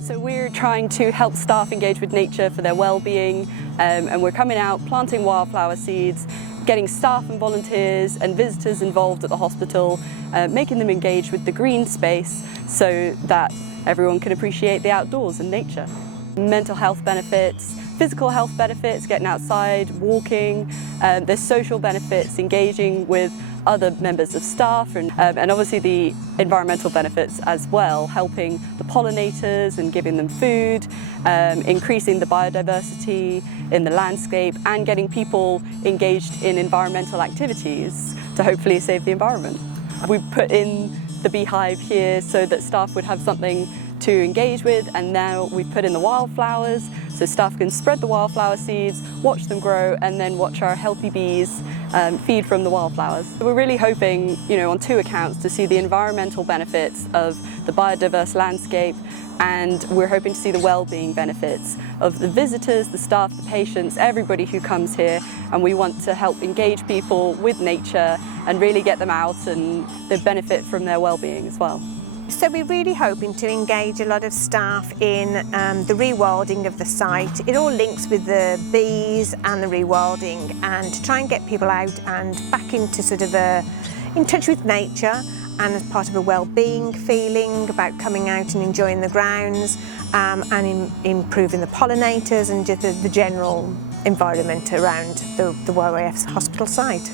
So we're trying to help staff engage with nature for their well-being, and we're coming out, planting wildflower seeds, getting staff and volunteers and visitors involved at the hospital, making them engage with the green space so that everyone can appreciate the outdoors and nature. Mental health benefits, physical health benefits, getting outside, walking, there's social benefits, engaging with other members of staff, and obviously the environmental benefits as well, helping the pollinators and giving them food, increasing the biodiversity in the landscape, and getting people engaged in environmental activities to hopefully save the environment. We put in the beehive here so that staff would have something to engage with, and now we've put in the wildflowers so staff can spread the wildflower seeds, watch them grow, and then watch our healthy bees feed from the wildflowers. We're really hoping, on two accounts, to see the environmental benefits of the biodiverse landscape, and we're hoping to see the well-being benefits of the visitors, the staff, the patients, everybody who comes here, and we want to help engage people with nature and really get them out and they benefit from their well-being as well. So we're really hoping to engage a lot of staff in the rewilding of the site. It all links with the bees and the rewilding, and to try and get people out and back into in touch with nature, and as part of a well-being feeling about coming out and enjoying the grounds, and improving the pollinators and just the general environment around the YYF's hospital site.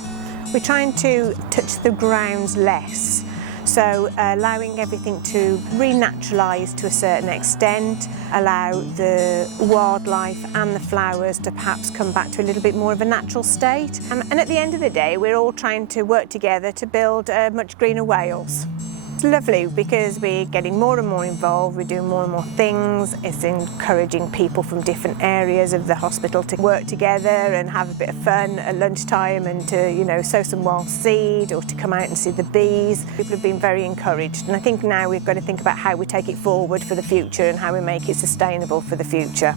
We're trying to touch the grounds less, so allowing everything to renaturalise to a certain extent, allow the wildlife and the flowers to perhaps come back to a little bit more of a natural state. And at the end of the day, we're all trying to work together to build a much greener Wales. It's lovely because we're getting more and more involved, we're doing more and more things. It's encouraging people from different areas of the hospital to work together and have a bit of fun at lunchtime, and to sow some wild seed or to come out and see the bees. People have been very encouraged, and I think now we've got to think about how we take it forward for the future and how we make it sustainable for the future.